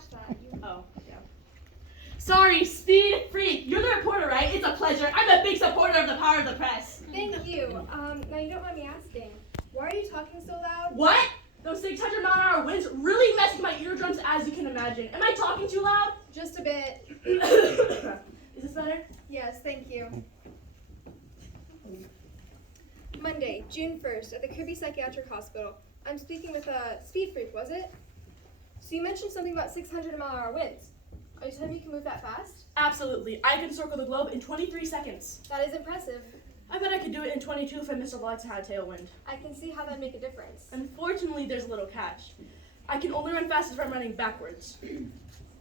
catch that. Oh, yeah. Sorry, Speed Freak. You're the reporter, right? It's a pleasure. I'm a big supporter of the power of the press. Thank you. Now you don't mind me asking, why are you talking so loud? What? Those 600-mile-an-hour winds really messed with my eardrums, as you can imagine. Am I talking too loud? Just a bit. Is this better? Yes, thank you. Monday, June 1st, at the Kirby Psychiatric Hospital. I'm speaking with a Speed Freak, was it? So you mentioned something about 600-mile-an-hour winds. Are you telling me you can move that fast? Absolutely. I can circle the globe in 23 seconds. That is impressive. I bet I could do it in 22 if I missed a lot had a tailwind. I can see how that'd make a difference. Unfortunately, there's a little catch. I can only run fast if I'm running backwards.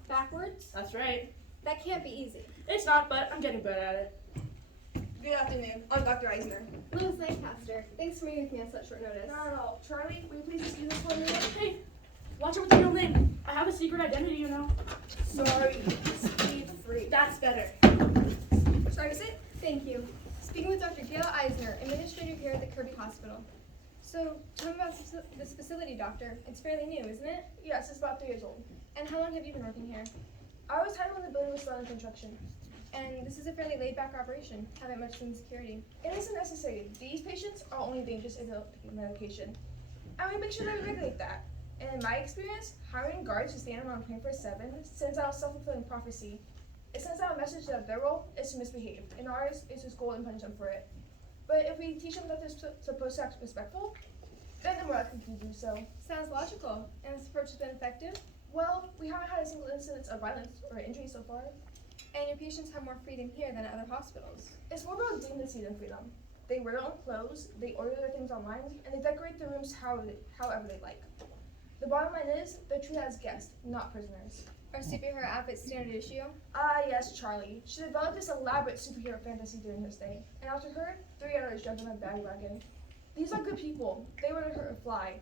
Backwards? That's right. That can't be easy. It's not, but I'm getting better at it. Good afternoon. I'm Dr. Eisner. Louis Lancaster, thanks for meeting with me on such short notice. Not at all. Charlie, will you please excuse us for a minute? Hey, watch out with your real name. I have a secret identity, you know. Sorry. Speed Freak. That's better. Sorry, sit. Thank you. Speaking with Dr. Gail Eisner, administrator here at the Kirby Hospital. So, tell me about this facility, doctor. It's fairly new, isn't it? Yes, it's about 3 years old. And how long have you been working here? I was handling the building was still in construction. And this is a fairly laid-back operation. Haven't much insecurity. It isn't necessary. These patients are only dangerous if they'll take medication. And we make sure that we regulate that. And in my experience, hiring guards who stand around 24/7 sends out a self-fulfilling prophecy. It sends out a message that their role is to misbehave, and ours is to scold and punish them for it. But if we teach them that they're supposed to act respectful, then they're more likely to do so. Sounds logical. And this approach has been effective? Well, we haven't had a single incident of violence or injury so far. And your patients have more freedom here than at other hospitals. It's more about dignity than freedom. They wear their own clothes, they order their things online, and they decorate their rooms however they like. The bottom line is, they're treated as guests, not prisoners. Are superhero outfits standard issue? Ah, yes, Charlie. She developed this elaborate superhero fantasy during her stay, and after her, 3 others jumped on a bandwagon. These are good people. They wouldn't hurt a fly.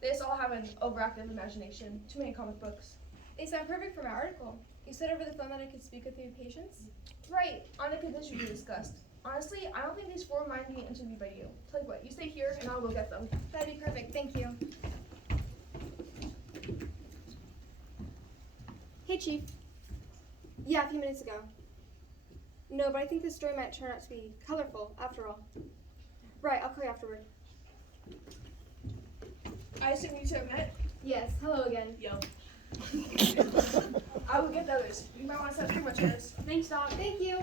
They just all have an overactive imagination. Too many comic books. They sound perfect for my article. You said over the phone that I could speak with your patients? Right, on the condition we discussed. Honestly, I don't think these 4 mind being interviewed by you. Tell you what, you stay here and I'll go get them. That'd be perfect, thank you. Hey, Chief. Yeah, a few minutes ago. No, but I think this story might turn out to be colorful, after all. Right, I'll call you afterward. I assume you 2 have met? Yes, hello again. Yo. I will get the others. You might want to set 3 more chairs. Thanks, Doc. Thank you.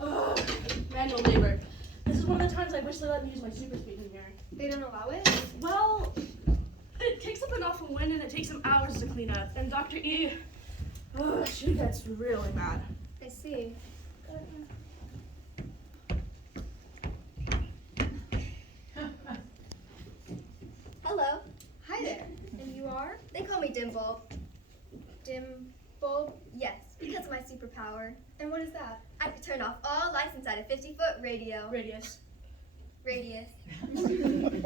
Ugh, manual labor. This is one of the times I wish they let me use my super speed in here. They don't allow it? Well, it takes up an awful wind and it takes some hours to clean up. And Dr. E, she gets really mad. I see. Hello. Hi there. And you are? They call me Dimple. Dimple? Yes, because of my superpower. And what is that? I can turn off all lights inside a 50-foot Radius. radius And,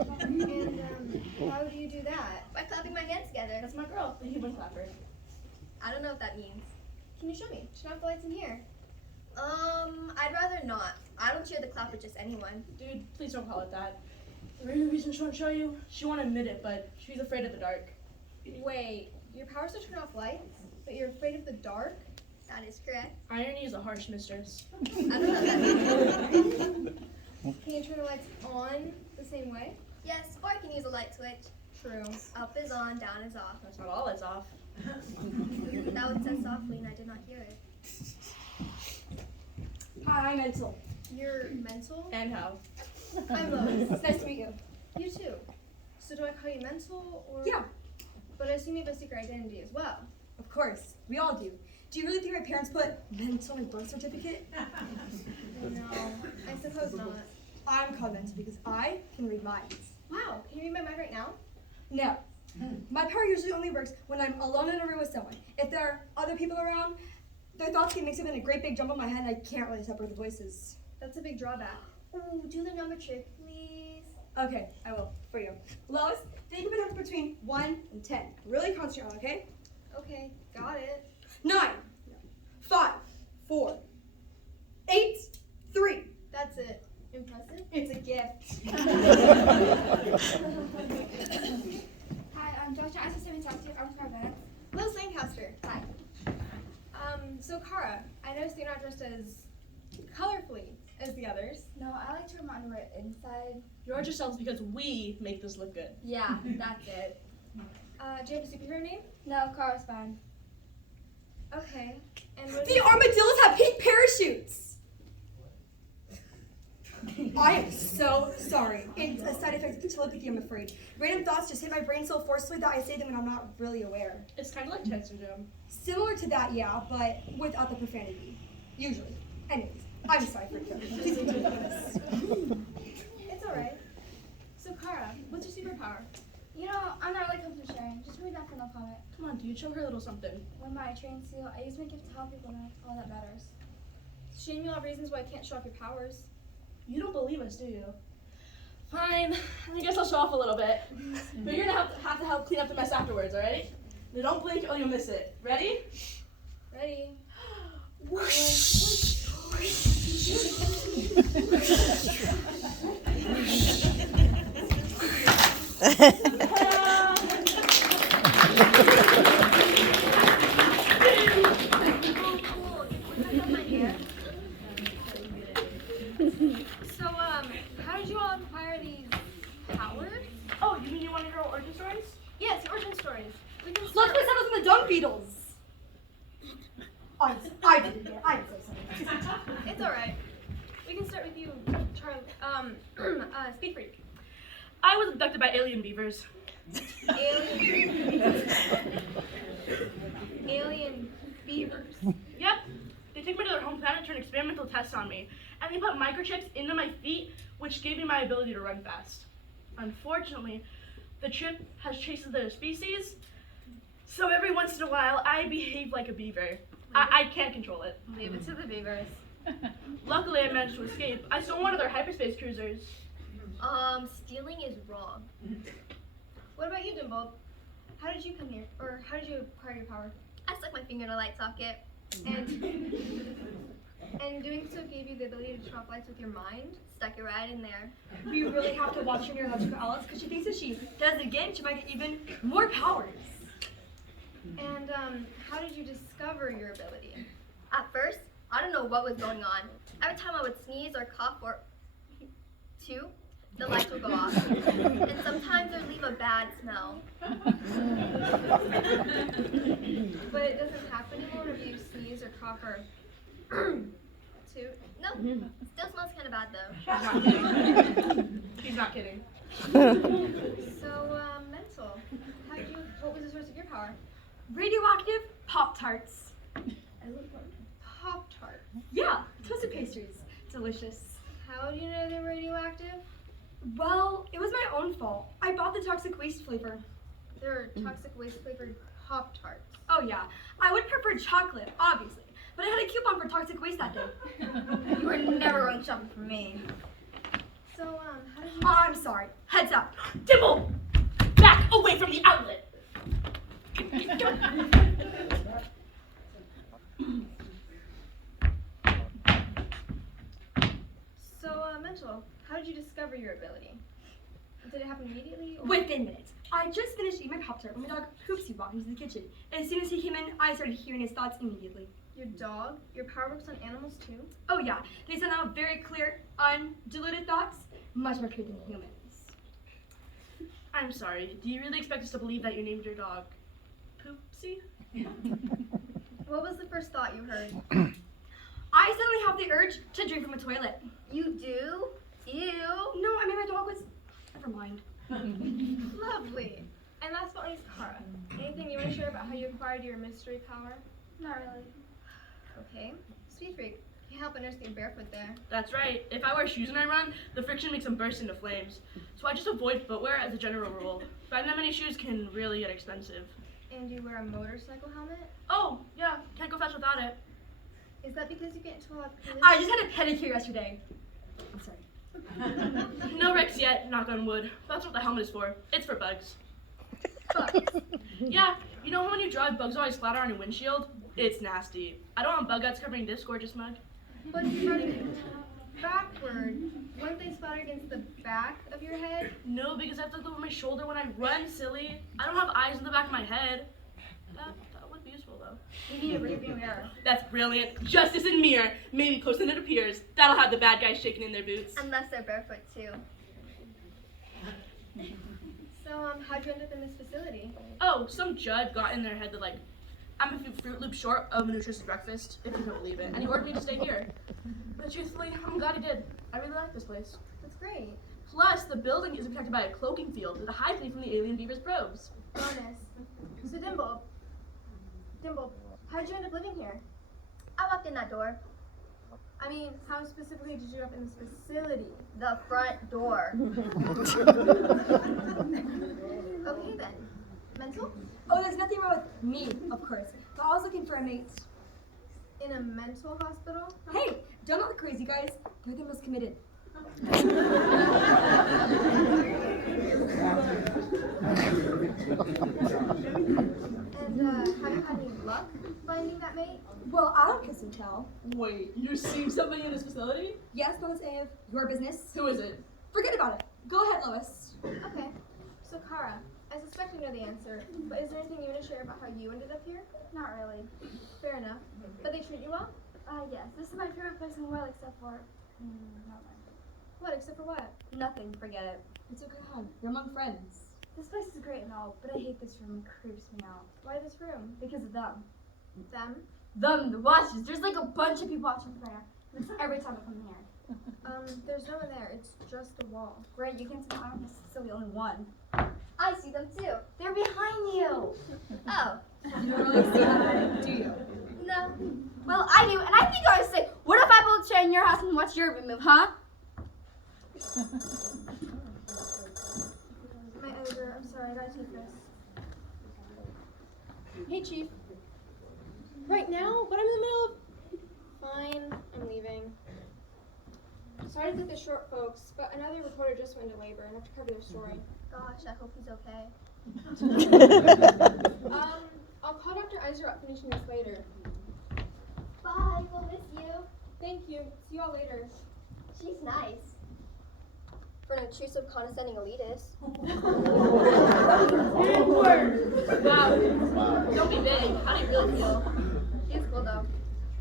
how do you do that? by clapping my hands together. That's my girl, the human clapper. I don't know what that means. Can you show me? Turn off the lights in here. I'd rather not. I don't cheer the clap with just anyone. Dude, please don't call it that. The real reason she won't show you, she won't admit it, but she's afraid of the dark. Wait, your power's to turn off lights, but you're afraid of the dark? That is correct. Irony is a harsh mistress. I don't know what that means. Can you turn the lights on the same way? Yes, or I can use a light switch. True. Up is on, down is off. That's not all it's off. That was said softly and I did not hear it. Hi, I'm Mental. You're mental? And how? I'm Lois. It's nice to meet you. You too. So do I call you mental or? Yeah, But I assume you have a secret identity as well. of course. We all do. Do you really think my parents put mental in birth certificate? No, I suppose not. I'm called mental because I can read minds. Wow, can you read my mind right now? No. My power usually only works when I'm alone in a room with someone. If there are other people around, their thoughts get mixed up in a great big jumble in my head and I can't really separate the voices. That's a big drawback. Ooh, do the number trick, please. Okay, I will, for you. Lois, think of a number between 1 and 10. Really concentrate on, okay? Okay, got it. 9, 5, 4, 8, 3. That's it. Impressive. It's a gift. Hi, I'm Dr. Isaac 7 I'm Carvana. Los Lancaster. Lancaster. Hi. So Kara, I noticed you're not dressed as colorfully as the others. No, I like to wear my underwear inside. You're just jealous because we make this look good. Yeah, that's it. Do you have a superhero name? No, Cara's fine. Okay. And what The armadillos have pink parachutes. I am so sorry. It's a side effect of telepathy, I'm afraid. Random thoughts just hit my brain so forcefully that I say them when I'm not really aware. It's kind of like Ted syndrome. Similar to that, yeah, but without the profanity. Usually. Anyways, I'm sorry for you. Please continue this. It's alright. So Kara, what's your superpower? You know, I'm not really comfortable sharing. Just read that for no comment. Come on, dude, show her a little something. When my train seal, I use my gift to help people, and that's all that matters. Shame you all have reasons why I can't show off your powers. You don't believe us, do you? Fine. I guess I'll show off a little bit. But you're gonna have to help clean up the mess afterwards, alright? Now don't blink or you'll miss it. Ready? Ready? So, how did you all acquire these powers? Oh, you mean you want to hear our origin stories? Yes, your origin stories. We can Let's start. play Settles in the Dung Beetles. I did it. I'm so sorry. It's alright. We can start with you, Charlie. Speed Freak. I was abducted by alien beavers. Alien beavers. Yep. They took me to their home planet to an experimental test on me, and they put microchips into my feet, which gave me my ability to run fast. Unfortunately, the chip has traces of their species, so every once in a while I behave like a beaver. I can't control it. Leave it to the beavers. Luckily, I managed to escape. I stole one of their hyperspace cruisers. Stealing is wrong. What about you, Dimble? How did you come here? Or how did you acquire your power? I stuck my finger in a light socket. And doing so gave you the ability to drop lights with your mind? Stuck it right in there. We really have to watch her neurological Alice because she thinks if she does it again, she might get even more powers. And how did you discover your ability? At first, I don't know what was going on. Every time I would sneeze or cough or chew, the lights would go off. And sometimes it would leave a bad smell. But it doesn't happen anymore if you sneeze or cough or toot? No, still smells kind of bad though. She's not kidding. So, mental. What was the source of your power? Radioactive Pop-Tarts. Pop-Tart. Yeah, toasted pastries. Delicious. How do you know they're radioactive? Well, it was my own fault. I bought the toxic waste flavor. They're toxic waste flavored Pop-Tarts. Oh yeah, I would prefer chocolate, obviously. But I had a coupon for toxic waste that day. You were never going shopping for me. So, how did you... Oh, I'm sorry. Heads up. Dimple! Back away from the outlet! So, mental. How did you discover your ability? Did it happen immediately? Or... Within minutes. I just finished eating my Pop-Tart when my dog Poopsie walked into the kitchen. As soon as he came in, I started hearing his thoughts immediately. Your dog? Your power works on animals too? Oh yeah, they send out very clear, undiluted thoughts, much more clear than humans. I'm sorry. Do you really expect us to believe that you named your dog Poopsie? What was the first thought you heard? I suddenly have the urge to drink from a toilet. You do? Ew. No, I mean my dog was... Never mind. Lovely. And last but not least, Kara. Anything you want to share about how you acquired your mystery power? Not really. Okay. Speed Freak. Can't help but notice that you're barefoot there. That's right. If I wear shoes and I run, the friction makes them burst into flames. So I just avoid footwear as a general rule. Buying that many shoes can really get expensive. And you wear a motorcycle helmet? Oh, yeah. Can't go fast without it. Is that because you get into a lot of collisions? I just had a pedicure yesterday. I'm sorry. No wrecks yet, knock on wood. That's what the helmet is for. It's for bugs. Bugs. Yeah, you know how when you drive, bugs always flatter on your windshield? It's nasty. I don't want bug guts covering this gorgeous mug. But you're running backward. Wouldn't they splatter against the back of your head? No, because I have to look over my shoulder when I run, silly. I don't have eyes in the back of my head. That would be We need a rearview mirror. That's brilliant. Justice in mirror. Maybe closer than it appears. That'll have the bad guys shaking in their boots. Unless they're barefoot too. So, how'd you end up in this facility? Oh, some judge got in their head that, like, I'm a few Fruit Loops short of a nutritious breakfast, if you can believe it. And he ordered me to stay here. But truthfully, I'm glad he did. I really like this place. That's great. Plus, the building is protected by a cloaking field that hides me from the alien beaver's probes. Bonus. So, Dimple, how'd you end up living here? I walked in that door. I mean, how specifically did you end up in this facility? The front door. Okay then. Mental? Oh, there's nothing wrong with me, of course. But I was looking for a mate. In a mental hospital? Hey, don't know the crazy guys. They're the most committed. And have you had any luck finding that mate? Well, I don't kiss and tell. Wait, you're seeing somebody in this facility? Yes, not as if your business. Who is it? Forget about it. Go ahead, Lois. Okay. So, Kara, I suspect you know the answer, but is there anything you want to share about how you ended up here? Not really. Fair enough. But they treat you well? Yes. This is my favorite place in the world except for... not mine. What, except for what? Nothing. Forget it. It's okay, hon. You're among friends. This place is great and all, but I hate this room. It creeps me out. Why this room? Because of them. Them? Them, the watches. There's like a bunch of people watching from there. It's every time I come here. There's no one there. It's just a wall. Great, you can see I'm still the only one. I see them too. They're behind you. Oh. You don't really see them, do you? No. Well, I do, and I think I would say, what if I built a chair in your house and watch your move, huh? My editor, I'm sorry, I gotta take this. Hey, Chief. Right now? But I'm in the middle of... Fine, I'm leaving. Sorry to cut this short, folks, but another reporter just went into labor and I have to cover their story. Gosh, I hope he's okay. I'll call Dr. Iser about finishing this later. Bye, we'll miss you. Thank you. See you all later. She's nice. For an intrusive, condescending elitist. Wow. Don't be vague. How do you really feel? She's cool though.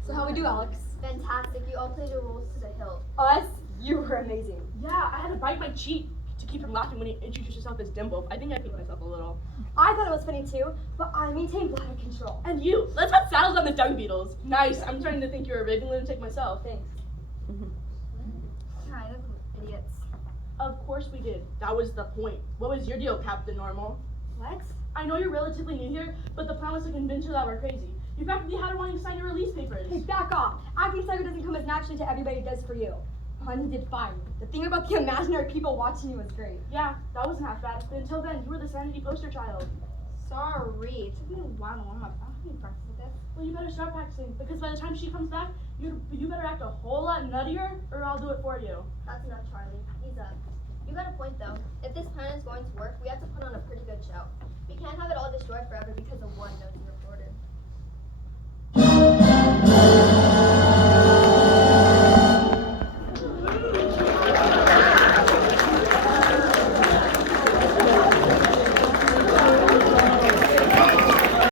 So how we do, Alex? Fantastic. You all played your roles to the hilt. Us? You were amazing. Yeah, I had to bite my cheek to keep from laughing when he introduced himself as Dimple. I think I peed myself a little. I thought it was funny too, but I maintained bladder control. And you, let's put saddles on the dung beetles. Nice, I'm starting to think you're a raving lunatic myself. Thanks. Kind of idiots. Of course we did. That was the point. What was your deal, Captain Normal? What? I know you're relatively new here, but the plan was to convince you that we're crazy. You practically had her wanting to sign your release papers. Hey, back off. Acting psycho doesn't come as naturally to everybody as it does for you. Honey did fine. The thing about the imaginary people watching you was great. Yeah, that wasn't half bad. But until then, you were the sanity poster child. Sorry. It took me a while to warm up. I don't have any practice with this. Well, you better start practicing, because by the time she comes back, you better act a whole lot nuttier, or I'll do it for you. That's enough, Charlie. Ease up. You got a point though. If this plan is going to work, we have to put on a pretty good show. We can't have it all destroyed forever because of one no